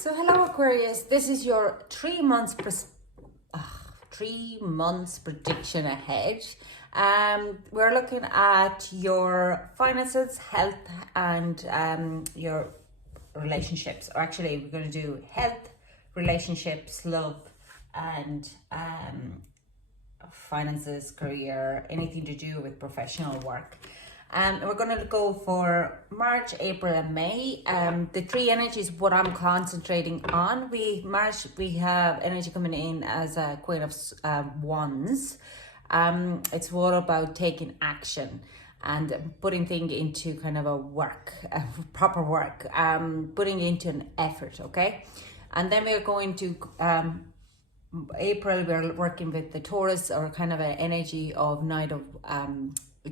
So hello Aquarius, this is your 3 months 3 months prediction ahead. We're looking at your finances, health, and your relationships. Or actually, we're going to do health, relationships, love, and finances, career, anything to do with professional work. We're going to go for March, April, and May. The three energies, what I'm concentrating on. March, we have energy coming in as a Queen of Wands. It's all about taking action and putting things into kind of a work, proper work, putting into an effort, okay? And then we're going to April, we're working with the Taurus, or kind of an energy of Knight of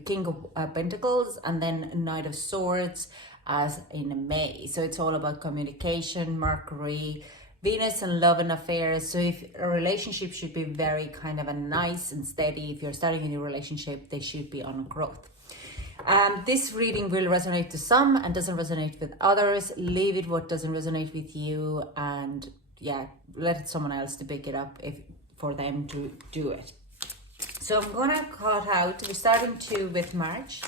King of Pentacles, and then Knight of Swords as in May. So it's all about communication, Mercury, Venus, and love and affairs. So if a relationship should be very kind of a nice and steady, if you're starting a new relationship, they should be on growth. This reading will resonate to some and doesn't resonate with others. Leave it what doesn't resonate with you, and yeah, let someone else to pick it up if for them to do it. So I'm gonna cut out. We're starting with March.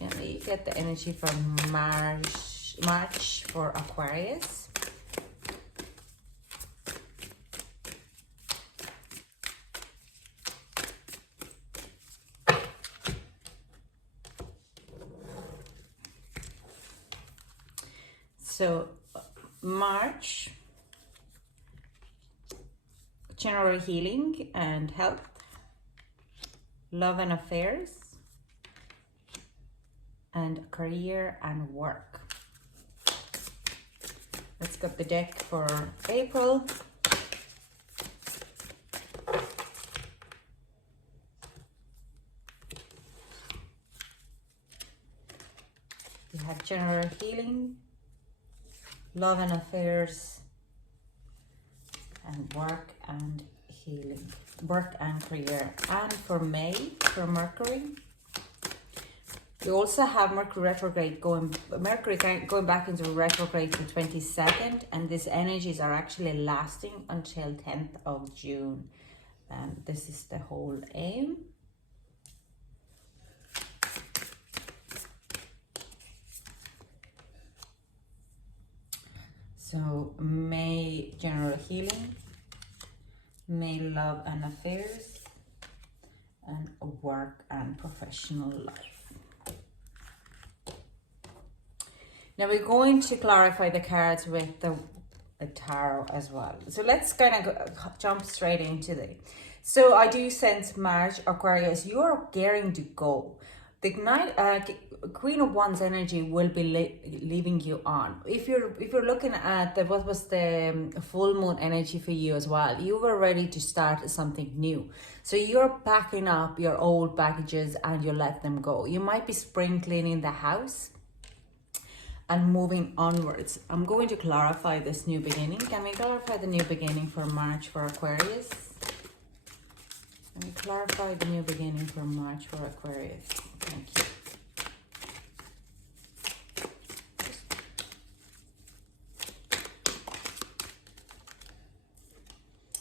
Let me get the energy from March for Aquarius. So March, general healing and health, love and affairs, and career and work. Let's get the deck for April. We have general healing, love and affairs, and work and healing, work and career. And for May, for Mercury, we also have Mercury retrograde going back into retrograde the 22nd, and these energies are actually lasting until 10th of June. And this is the whole aim. So May, general healing, May, love and affairs, and work and professional life. Now we're going to clarify the cards with the tarot as well. So let's kind of jump straight into it. So I do sense March, Aquarius, you're gearing to go. The Queen of Wands energy will be leaving you on. If you're looking at what was the full moon energy for you as well, you were ready to start something new. So you're packing up your old baggages and you let them go. You might be spring cleaning the house and moving onwards. I'm going to clarify this new beginning. Can we clarify the new beginning for March for Aquarius? Let me clarify the new beginning for March for Aquarius. Thank you.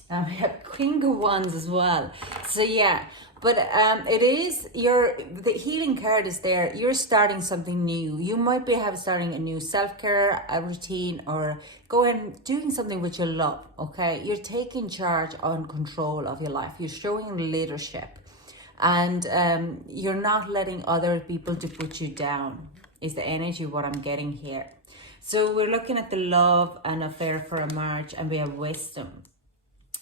We have King of Wands as well. So yeah, but it is the healing card is there. You're starting something new. You might be starting a new self-care routine, or doing something which you love. Okay, you're taking charge and control of your life. You're showing leadership, and you're not letting other people to put you down. Is the energy what I'm getting here. So we're looking at the love and affair for a March, and we have wisdom.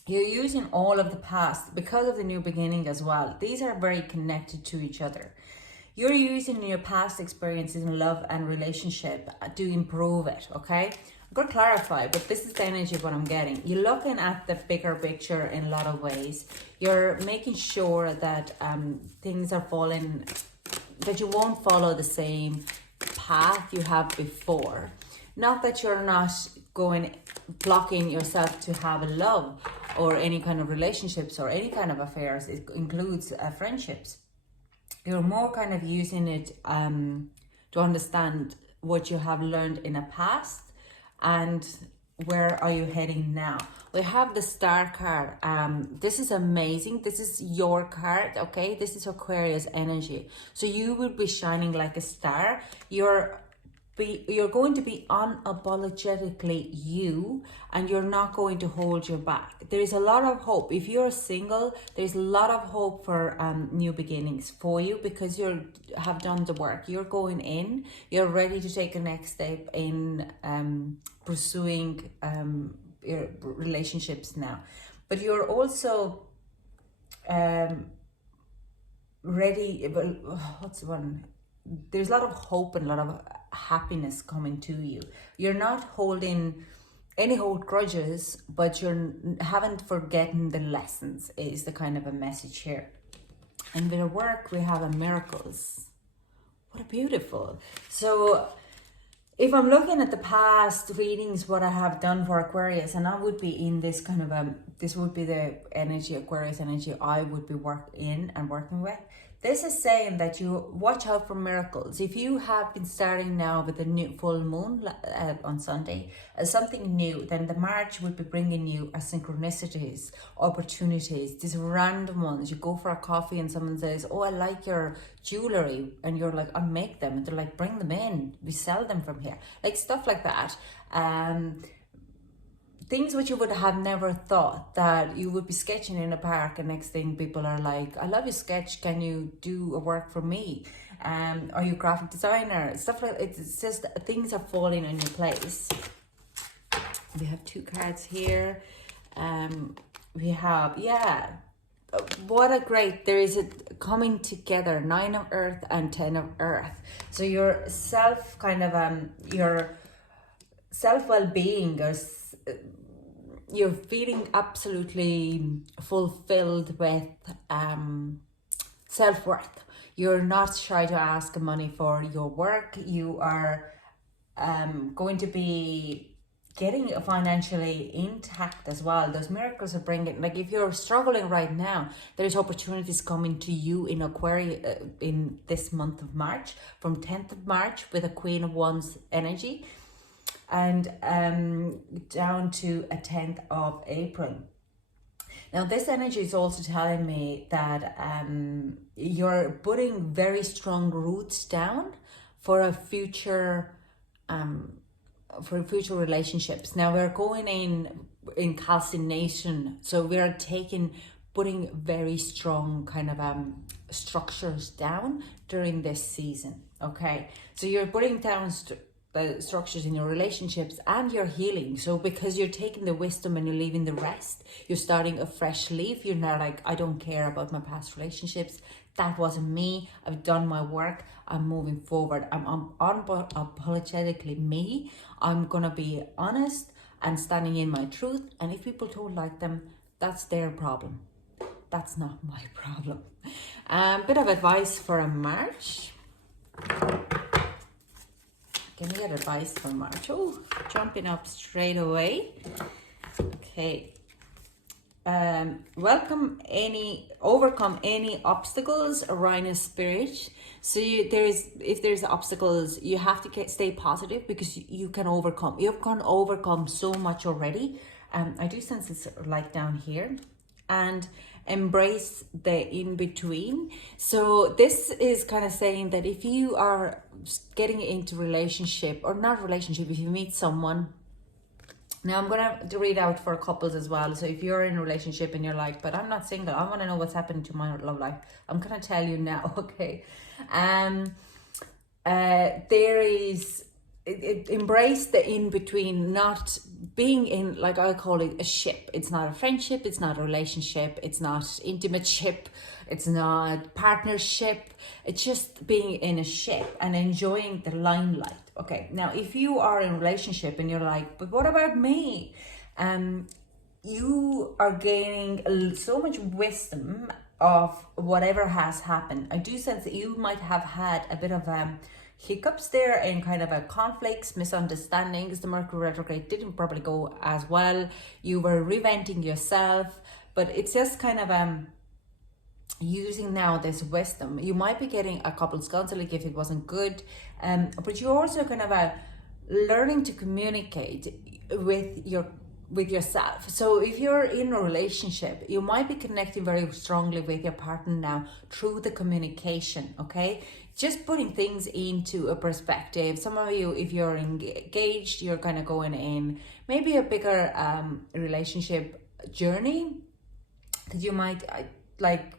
You're using all of the past because of the new beginning as well. These are very connected to each other. You're using your past experiences in love and relationship to improve it, okay? I'm going to clarify, but this is the energy of what I'm getting. You're looking at the bigger picture in a lot of ways. You're making sure that things are that you won't follow the same path you have before. Not that you're not blocking yourself to have a love or any kind of relationships or any kind of affairs. It includes friendships. You're more kind of using it to understand what you have learned in the past and where are you heading now? We have the Star card. This is amazing. This is your card, okay? This is Aquarius energy. So you will be shining like a star. You're going to be unapologetically you, and you're not going to hold your back. There is a lot of hope. If you're single, there's a lot of hope for new beginnings for you, because you have done the work. You're going in, you're ready to take a next step in pursuing your relationships now. But you're also ready, well, what's the one? There's a lot of hope and a lot of happiness coming to you. You're not holding any old grudges, but you haven't forgotten the lessons, is the kind of a message here. And with the work, we have a miracles. What a beautiful. So if I'm looking at the past readings, what I have done for Aquarius, and I would be in this kind of this would be the energy, Aquarius energy I would be working with. This is saying that you watch out for miracles. If you have been starting now with the new full moon on Sunday as something new, then the March would be bringing you a synchronicities, opportunities, these random ones. You go for a coffee and someone says, oh, I like your jewelry. And you're like, I'll make them. And they're like, bring them in. We sell them from here. Like stuff like that. Things which you would have never thought, that you would be sketching in a park and next thing people are like, I love your sketch, can you do a work for me? Are you a graphic designer? Stuff like it's just things are falling in your place. We have two cards here. We have, yeah, what a great, there is a coming together, 9 of Earth and 10 of Earth. So your self kind of your self well-being, or you're feeling absolutely fulfilled with self-worth. You're not shy to ask money for your work. You are going to be getting financially intact as well. Those miracles are bringing, like if you're struggling right now, there's opportunities coming to you in Aquarius in this month of March, from 10th of March with a Queen of Wands energy, and down to a 10th of April. Now this energy is also telling me that you're putting very strong roots down for a future relationships. Now we're going in calcination, so we're putting very strong kind of structures down during this season. Okay, so you're putting down the structures in your relationships and your healing. So because you're taking the wisdom and you're leaving the rest, you're starting a fresh leaf. You're not like, I don't care about my past relationships. That wasn't me. I've done my work. I'm moving forward. I'm unapologetically me. I'm gonna be honest and standing in my truth. And if people don't like them, that's their problem. That's not my problem. Bit of advice for a March. Can we get advice for March? Oh, jumping up straight away. Okay. Overcome any obstacles around a spirit. So if there's obstacles, you have to stay positive, because you can overcome. You can overcome so much already. I do sense it's like down here. And embrace the in-between. So this is kind of saying that if you are getting into relationship, or not relationship, if you meet someone. Now I'm gonna read out for couples as well. So if you're in a relationship and you're like, but I'm not single, I want to know what's happening to my love life, I'm gonna tell you now. Okay. There is embrace the in-between, not being in, like I call it, a ship. It's not a friendship, it's not a relationship, it's not intimate ship, it's not partnership. It's just being in a ship and enjoying the limelight. Okay, now if you are in a relationship and you're like, but what about me? You are gaining so much wisdom of whatever has happened. I do sense that you might have had a bit of hiccups there, in kind of a conflicts, misunderstandings. The Mercury retrograde didn't probably go as well. You were reinventing yourself, but it's just kind of using now this wisdom. You might be getting a couple's counseling if it wasn't good, but you're also kind of learning to communicate. with yourself. So if you're in a relationship, you might be connecting very strongly with your partner now through the communication, okay? Just putting things into a perspective. Some of you, if you're engaged, you're kind of going in maybe a bigger relationship journey, that you might like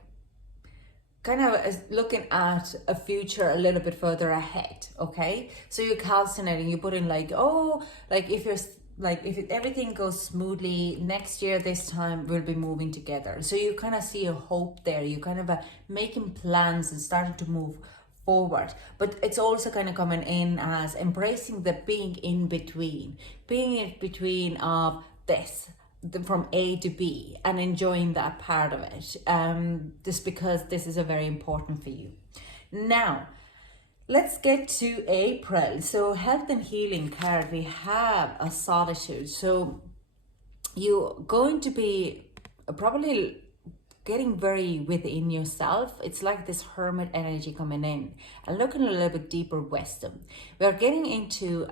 kind of looking at a future a little bit further ahead, okay? So you're calculating, you put in like, oh, like if you're like, if everything goes smoothly next year, this time we'll be moving together. So you kind of see a hope there. You kind of making plans and starting to move forward. But it's also kind of coming in as embracing the being in between of this, from A to B, and enjoying that part of it, just because this is a very important for you. Now, let's get to April. So health and healing card, we have a solitude. So you're going to be probably getting very within yourself. It's like this hermit energy coming in and looking a little bit deeper wisdom. We are getting into,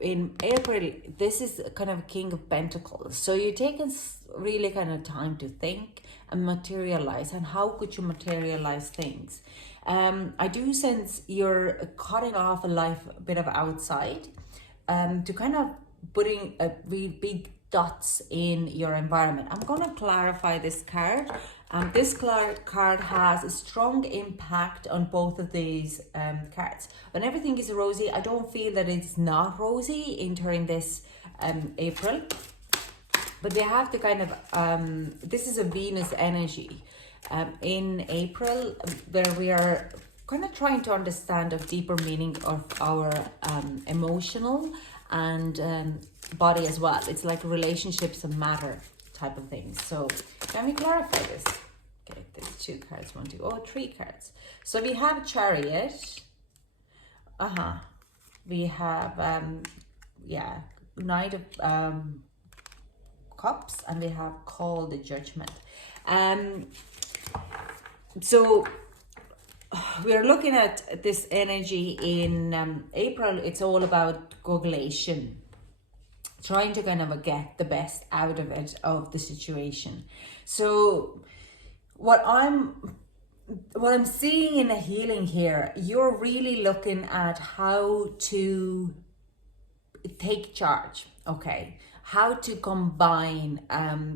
in April, this is kind of King of Pentacles. So you're taking really kind of time to think and materialize. And how could you materialize things? I do sense you're cutting off a bit of outside, to kind of putting a really big dots in your environment. I'm going to clarify this card. This card has a strong impact on both of these cards. When everything is rosy, I don't feel that it's not rosy entering this April. But they have to kind of, this is a Venus energy. In April, where we are kind of trying to understand a deeper meaning of our emotional and body as well. It's like relationships and matter type of things. So can we clarify this? Okay, there's 2 cards, 3 cards. So we have Chariot. We have Knight of Cups, and we have Call the Judgment. So we are looking at this energy in April. It's all about gogulation, trying to kind of get the best out of it, of the situation. So what I'm seeing in a healing here, you're really looking at how to take charge, okay? How to combine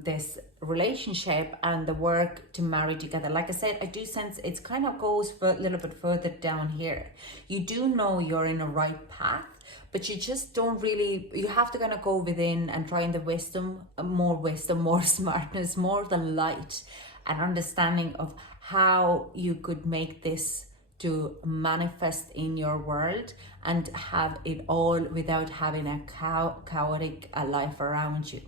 this relationship and the work to marry together. Like I said, I do sense it's kind of goes for a little bit further down here. You do know you're in a right path, but you just don't really, you have to kind of go within and try in the wisdom, more smartness, more the light and understanding of how you could make this to manifest in your world and have it all without having a chaotic life around you.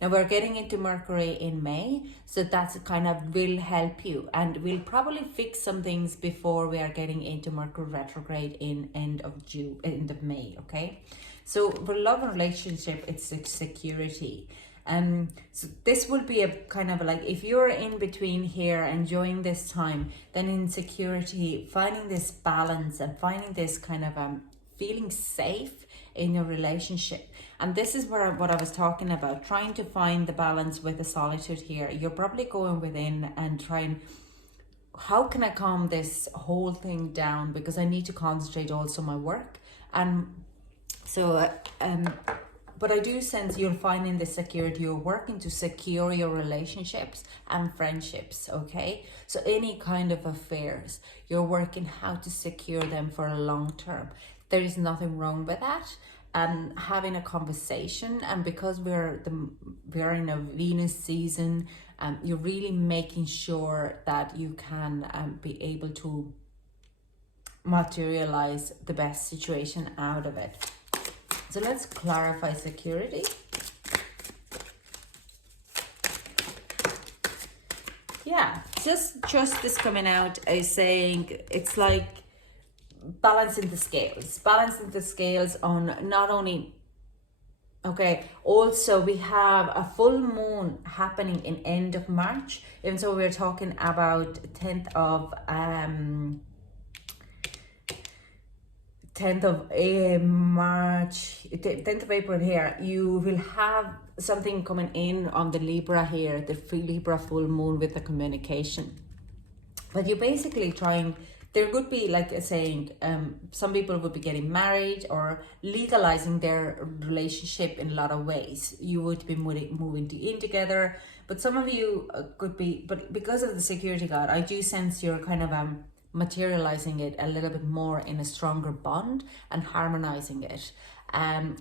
Now we're getting into Mercury in May, so that's kind of will help you, and we'll probably fix some things before we are getting into Mercury retrograde in end of May, okay? So for love and relationship, it's security. So this will be a kind of like, if you're in between here, enjoying this time, then in security, finding this balance and finding this kind of feeling safe in your relationship. And this is where what I was talking about, trying to find the balance with the solitude here. You're probably going within and trying, how can I calm this whole thing down, because I need to concentrate also my work. And so but I do sense you're finding the security. You're working to secure your relationships and friendships, okay? So any kind of affairs, you're working how to secure them for a long term. There is nothing wrong with that. Having a conversation, and because we're in a Venus season, you're really making sure that you can be able to materialize the best situation out of it. So let's clarify security. Yeah, just this coming out is saying it's like balancing the scales on not only, okay, also we have a full moon happening in end of March, even so we're talking about 10th 10th of March, 10th of April here, you will have something coming in on the Libra here, the Libra full moon with the communication. But you're basically trying, there could be like saying, some people would be getting married or legalizing their relationship in a lot of ways. You would be moving in together, but some of you could be, but because of the security card, I do sense you're kind of materializing it a little bit more in a stronger bond and harmonizing it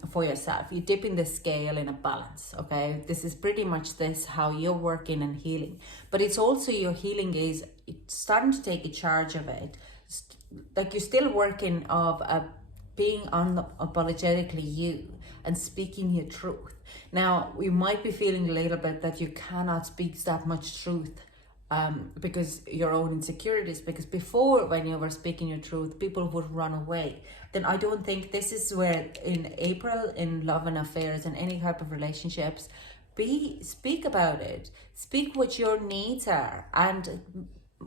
for yourself. You're dipping the scale in a balance, okay? This is pretty much this, how you're working and healing. But it's also your healing is starting to take a charge of it. Like you're still working of being unapologetically you and speaking your truth. Now, you might be feeling a little bit that you cannot speak that much truth because your own insecurities, because before when you were speaking your truth, people would run away. Then I don't think this is where in April, in love and affairs and any type of relationships, speak about it. Speak what your needs are and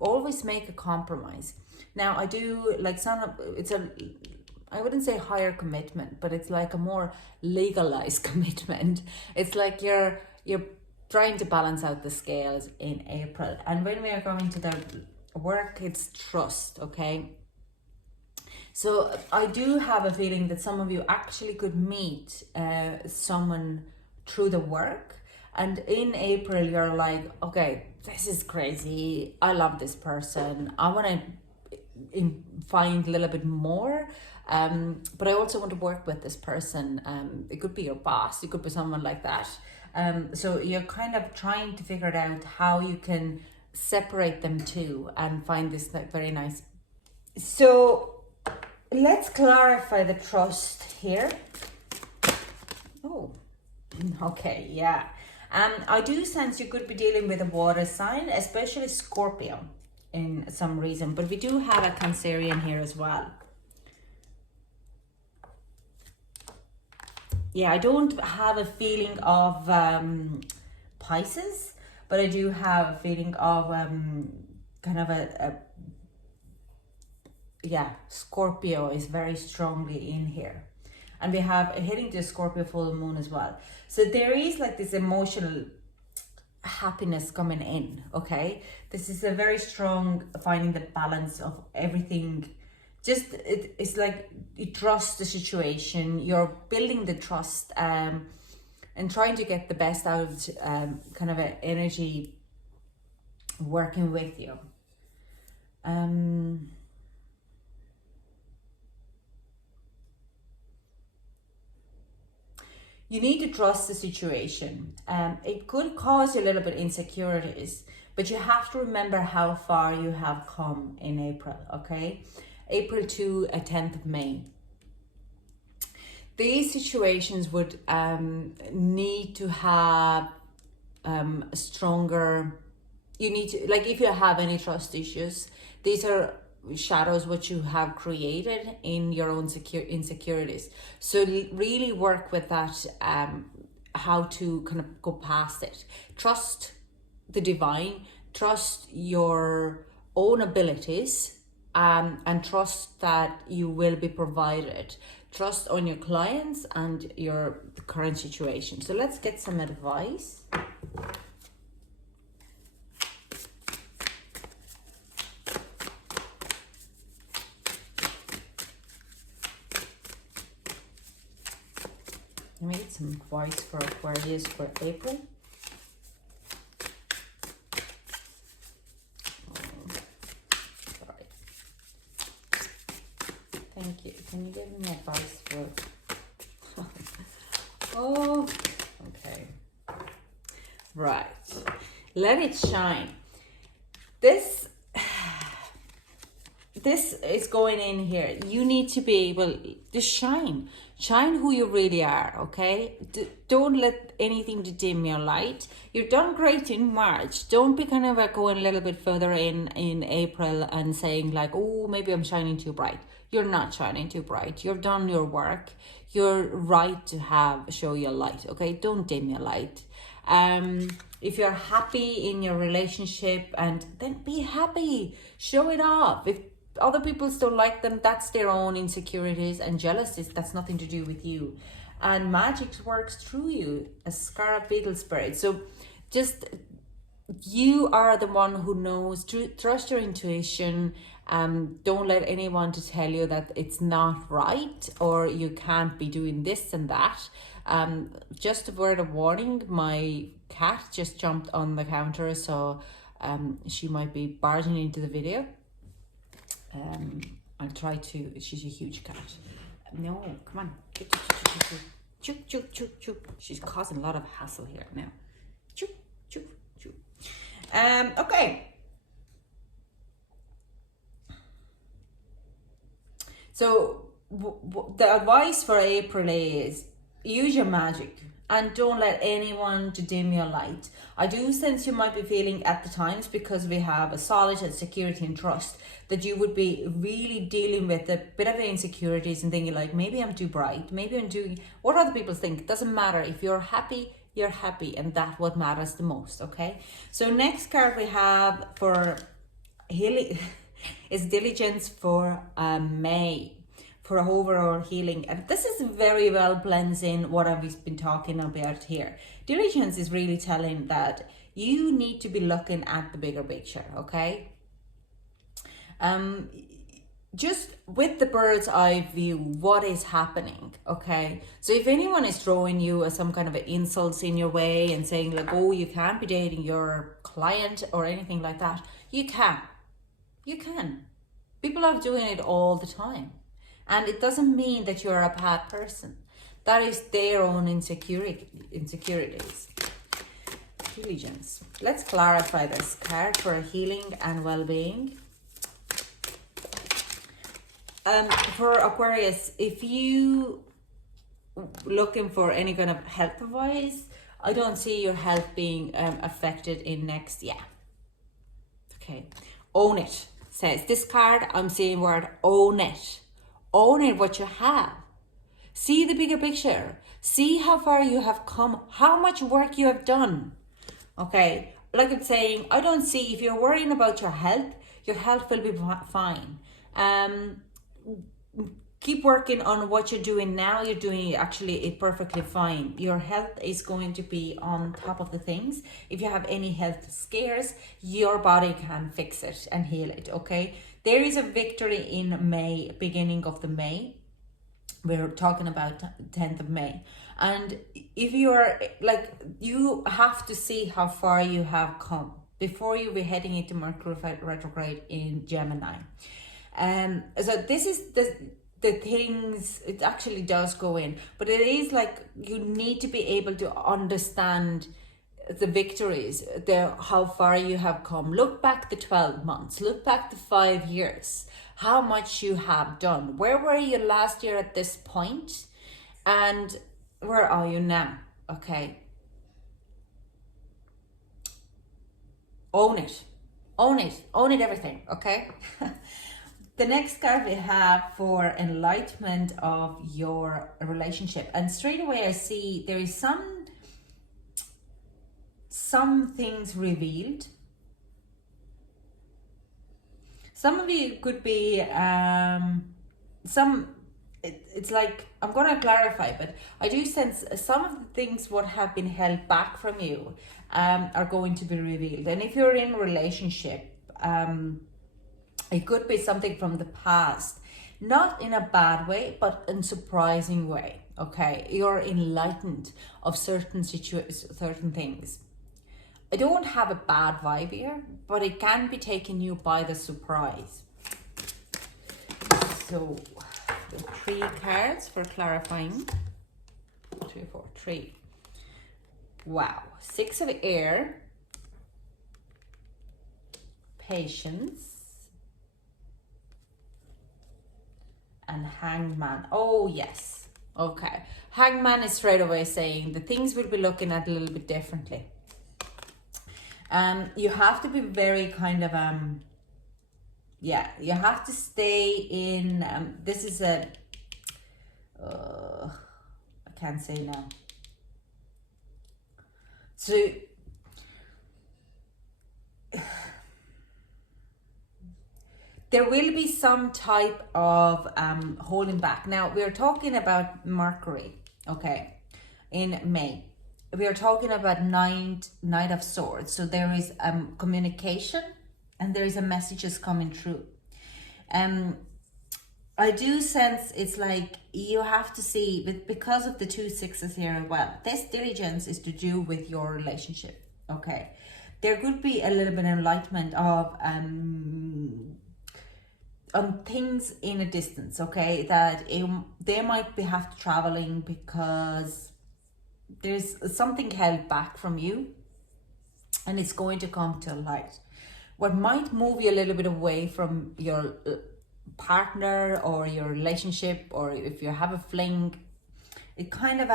always make a compromise. Now I do like I wouldn't say higher commitment, but it's like a more legalized commitment. It's like you're trying to balance out the scales in April. And when we are going to the work, it's trust, okay? So I do have a feeling that some of you actually could meet someone through the work. And in April, you're like, okay, this is crazy. I love this person. I want to find a little bit more. But I also want to work with this person. It could be your boss. It could be someone like that. So you're kind of trying to figure it out how you can separate them too and find this like very nice. So let's clarify the trust here. Oh, okay, yeah. I do sense you could be dealing with a water sign, especially Scorpio in some reason, but we do have a Cancerian here as well. Yeah, I don't have a feeling of Pisces, but I do have a feeling of kind of yeah, Scorpio is very strongly in here. And we have hitting the Scorpio full moon as well. So there is like this emotional happiness coming in, okay? This is a very strong finding the balance of everything. Just it's like you trust the situation, you're building the trust and trying to get the best out of kind of an energy working with you. You need to trust the situation. It could cause you a little bit insecurities, but you have to remember how far you have come in April, okay? April to 10th of May. These situations would need to have stronger, you need to, like if you have any trust issues, these are shadows what you have created in your own insecurities. So really work with that, how to kind of go past it. Trust the divine, trust your own abilities, and trust that you will be provided. Trust on your clients and your current situation. So let's get some advice. Let me get some advice for Aquarius for April. Thank you. Can you give me advice for... Oh, okay. Right. Let it shine. This is going in here. You need to be able to shine. Shine who you really are, okay? Don't let anything to dim your light. You've done great in March. Don't be kind of going a little bit further in April and saying like, oh, maybe I'm shining too bright. You're not shining too bright. You've done your work. You're right to show your light, okay? Don't dim your light. If you're happy in your relationship, and then be happy. Show it off. If other people don't like them, that's their own insecurities and jealousies. That's nothing to do with you. And magic works through you, a scarab beetle spirit. So just, you are the one who knows. Trust your intuition. Don't let anyone to tell you that it's not right or you can't be doing this and that. Just a word of warning, my cat just jumped on the counter, so she might be barging into the video. I'll try to. She's a huge cat. No, come on. Choo, choo, choo, choo. She's causing a lot of hassle here now. Choo, choo, choo. Okay. So the advice for April is use your magic and don't let anyone to dim your light. I do sense you might be feeling at the times, because we have a solid and security and trust, that you would be really dealing with a bit of insecurities and thinking like, maybe I'm too bright, maybe I'm doing what other people think. It doesn't matter. If you're happy, you're happy, and that's what matters the most. Okay, so next card we have for healing is diligence for May, for overall healing. And this is very well blends in what I've been talking about here. Diligence is really telling that you need to be looking at the bigger picture. Okay, just with the bird's eye view, what is happening. Okay, so if anyone is throwing you some kind of insults in your way and saying like, oh, you can't be dating your client or anything like that, you can. People are doing it all the time, and it doesn't mean that you're a bad person. That is their own insecurities. Diligence. Let's clarify this card for healing and well-being. For Aquarius, if you looking for any kind of health advice, I don't see your health being affected in next year. Okay, own it. Says this card, I'm seeing word own it. Own it, what you have. See the bigger picture. See how far you have come, how much work you have done. Okay, like I'm saying, I don't see, if you're worrying about your health will be fine. Keep working on what you're doing now. You're doing actually it perfectly fine. Your health is going to be on top of the things. If you have any health scares, your body can fix it and heal it. Okay, there is a victory in May, beginning of the May. We're talking about 10th of May. And if you are like, you have to see how far you have come before you be heading into Mercury retrograde in Gemini. So this is the things, it actually does go in, but it is like you need to be able to understand the victories, how far you have come. Look back the 12 months, look back the 5 years, how much you have done. Where were you last year at this point, and where are you now? Okay, own it, everything. Okay. The next card we have for enlightenment of your relationship, and straight away I see there is some things revealed. Some of you could be it's like, I'm going to clarify, but I do sense some of the things what have been held back from you are going to be revealed. And if you're in a relationship, it could be something from the past, not in a bad way, but in a surprising way. Okay, you're enlightened of certain things. I don't have a bad vibe here, but it can be taking you by the surprise. So, the 3 cards for clarifying. 2, 4, 3. Wow, 6 of air, patience, and hangman. Oh yes, okay. Hangman is straight away saying the things we'll be looking at a little bit differently. You have to be very kind of yeah, you have to stay in this is a I can't say now. So there will be some type of holding back. Now, we're talking about Mercury, okay, in May. We are talking about Knight of Swords. So there is communication and there is a messages coming through. I do sense it's like you have to see, because of the 2 6s here as well, this diligence is to do with your relationship, okay? There could be a little bit of enlightenment of on things in a distance, okay? That they might be have to traveling because there's something held back from you and it's going to come to light. What might move you a little bit away from your partner or your relationship, or if you have a fling, it kind of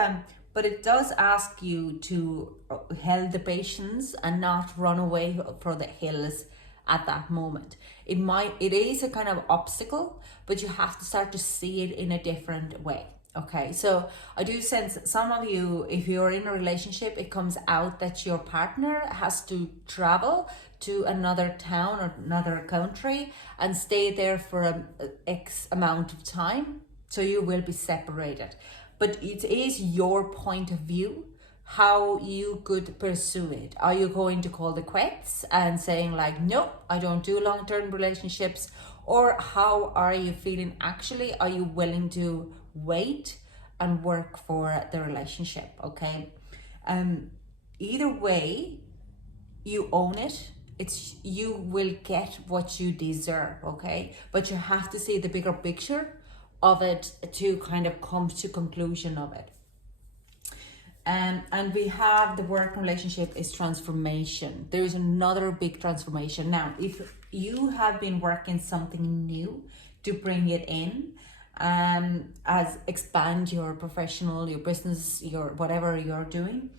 but it does ask you to hold the patience and not run away for the hills at that moment. It is a kind of obstacle, but you have to start to see it in a different way. Okay, so I do sense some of you, if you're in a relationship, it comes out that your partner has to travel to another town or another country and stay there for an X amount of time. So you will be separated. But it is your point of view, how you could pursue it. Are you going to call the quits and saying like, no, I don't do long-term relationships? Or how are you feeling actually? Are you willing to wait and work for the relationship? Okay. Either way, you own it. You will get what you deserve, okay? But you have to see the bigger picture of it to kind of come to conclusion of it. And we have the work relationship is transformation. There is another big transformation. Now, if you have been working something new to bring it in, as expand your professional, your business, your whatever you're doing,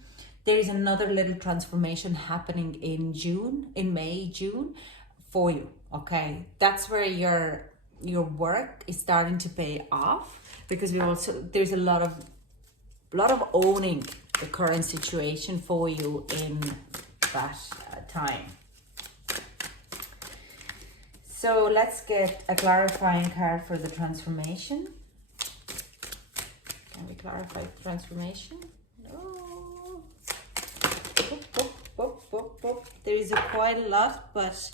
there is another little transformation happening in May, June for you, okay? That's where your work is starting to pay off, because there's a lot of owning the current situation for you in that time. So let's get a clarifying card for the transformation. Can we clarify the transformation? No. There is quite a lot, but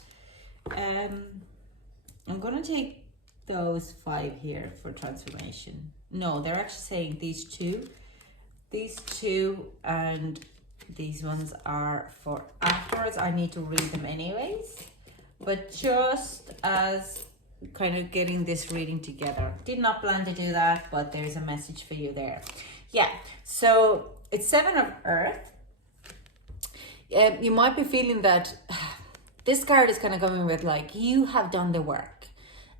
I'm gonna take those 5 here for transformation. No, they're actually saying these two and these ones are for afterwards. I need to read them anyways, but just as kind of getting this reading together. Did not plan to do that, but there's a message for you there. Yeah, so it's 7 of Earth. You might be feeling that this card is kind of coming with like, you have done the work.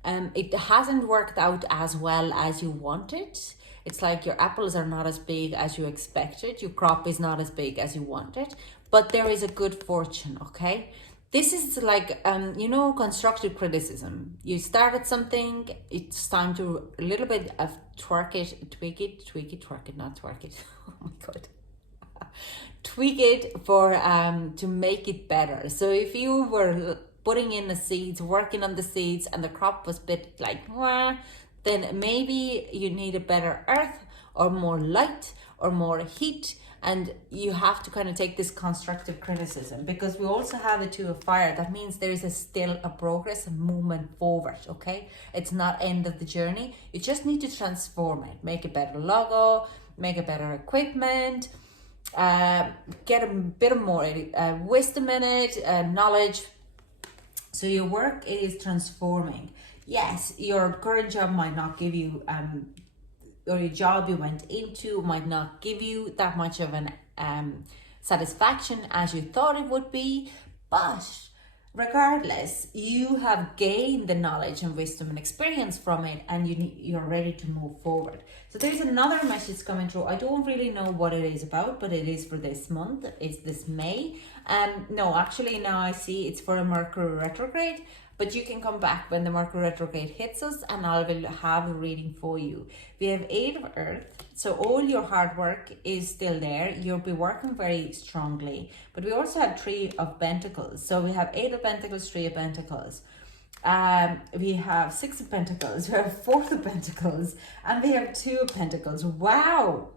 It hasn't worked out as well as you wanted. It's like your apples are not as big as you expected. Your crop is not as big as you wanted, but there is a good fortune, okay? This is like, constructive criticism. You started something, it's time to a little bit of tweak it, not twerk it. Oh my God. Tweak it for, to make it better. So if you were putting in the seeds, working on the seeds, and the crop was a bit like, wah, then maybe you need a better earth or more light or more heat, and you have to kind of take this constructive criticism, because we also have the 2 of Fire. That means there is still a progress and movement forward, okay? It's not end of the journey. You just need to transform it, make a better logo, make a better equipment, get a bit more wisdom in it, knowledge. So your work is transforming. Yes, your current job might not give you, or your job you went into might not give you that much of an satisfaction as you thought it would be, but regardless, you have gained the knowledge and wisdom and experience from it, and you're ready to move forward. So there's another message coming through. I don't really know what it is about, but it is for this month. It's this May. No, actually now I see it's for a Mercury retrograde, but you can come back when the Mercury retrograde hits us and I will have a reading for you. We have 8 of Earth, so all your hard work is still there. You'll be working very strongly, but we also have 3 of Pentacles. So we have 8 of Pentacles, 3 of Pentacles. We have Six of Pentacles, we have Four of Pentacles, and we have Two of Pentacles. Wow!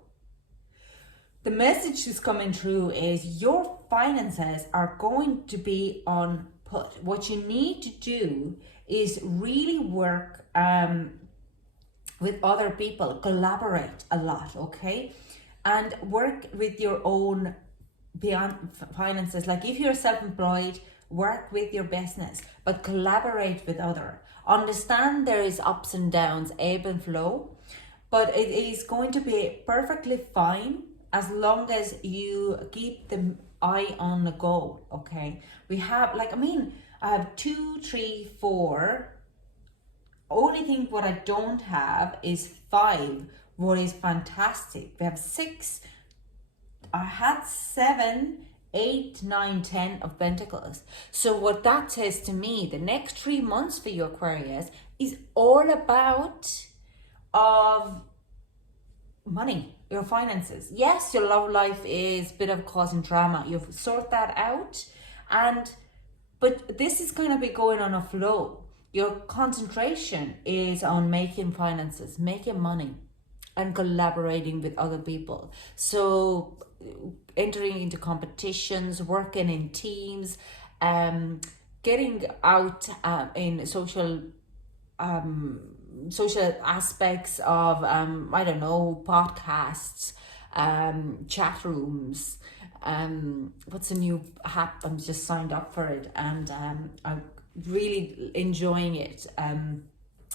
The message that's coming through is your finances are going to be on put. What you need to do is really work with other people, collaborate a lot, okay? And work with your own beyond finances. Like if you're self-employed, work with your business, but collaborate with other. Understand there is ups and downs, ebb and flow, but it is going to be perfectly fine as long as you keep the eye on the goal, okay? We have, like, I have 2, 3, 4. Only thing what I don't have is 5, what is fantastic. We have 6. I had 7, 8, 9, 10 of Pentacles. So what that says to me, the next 3 months for you, Aquarius, is all about of money, your finances. Yes, your love life is a bit of causing drama. You've sorted that out, but this is going to be going on a flow. Your concentration is on making finances, making money, and collaborating with other people. So entering into competitions, working in teams, getting out in social aspects of I don't know, podcasts, chat rooms. What's a new app? I'm just signed up for it, and I'm really enjoying it.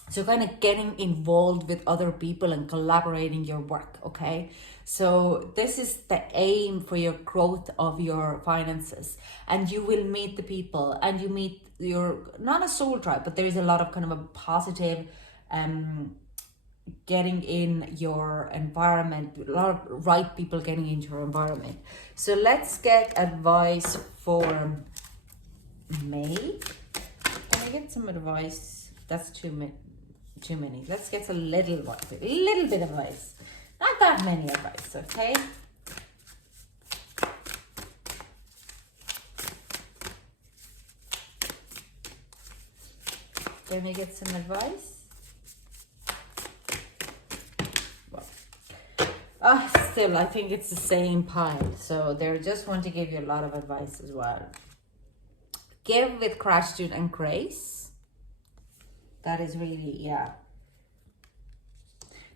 So kind of getting involved with other people and collaborating your work, okay? So this is the aim for your growth of your finances, and you will meet the people, and you meet your, not a soul tribe, but there's a lot of kind of a positive getting in your environment, a lot of right people getting into your environment. So let's get advice for May. Can I get some advice? That's too many. Let's get a little bit of advice. Not that many advice, okay? Can we get some advice? Still, I think it's the same pile. So they just want to give you a lot of advice as well. Give with gratitude and grace. That is really, yeah.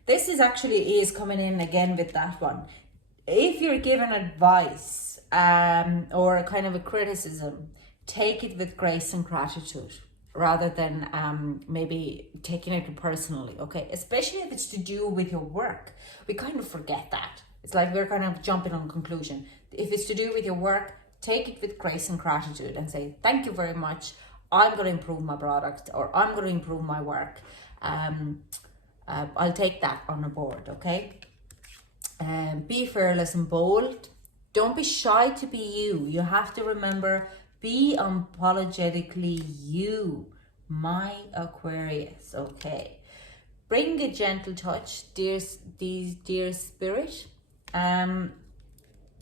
This is actually coming in again with that one. If you're given advice or kind of a criticism, take it with grace and gratitude, rather than maybe taking it personally, okay? Especially if it's to do with your work. We kind of forget that. It's like we're kind of jumping on conclusion. If it's to do with your work, take it with grace and gratitude and say, thank you very much. I'm going to improve my product, or I'm going to improve my work. I'll take that on board, okay? Be fearless and bold. Don't be shy to be you. You have to remember, be unapologetically you, my Aquarius, okay? Bring a gentle touch, dear spirit.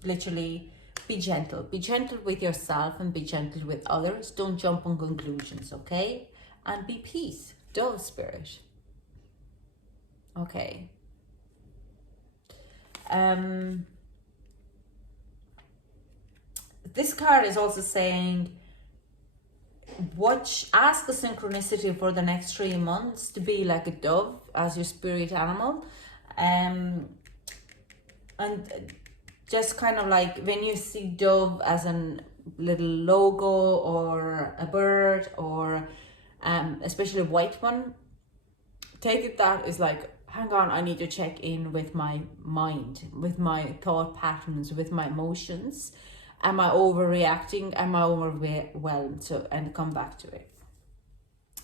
Literally, be gentle. Be gentle with yourself and be gentle with others. Don't jump on conclusions, okay? And be peace, dove spirit. Okay. This card is also saying, ask the synchronicity for the next 3 months to be like a dove as your spirit animal. And just kind of like when you see dove as a little logo or a bird, or especially a white one, take it that is like, hang on, I need to check in with my mind, with my thought patterns, with my emotions. Am I overreacting? Am I overwhelmed? So, and come back to it.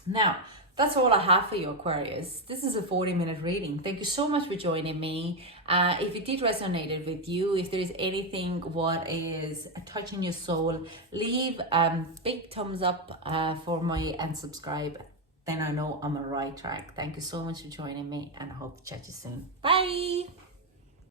Now, that's all I have for you, Aquarius. This is a 40-minute reading. Thank you so much for joining me. If it did resonate with you, if there is anything what is touching your soul, leave a big thumbs up for me and subscribe. Then I know I'm on the right track. Thank you so much for joining me, and I hope to chat to you soon. Bye.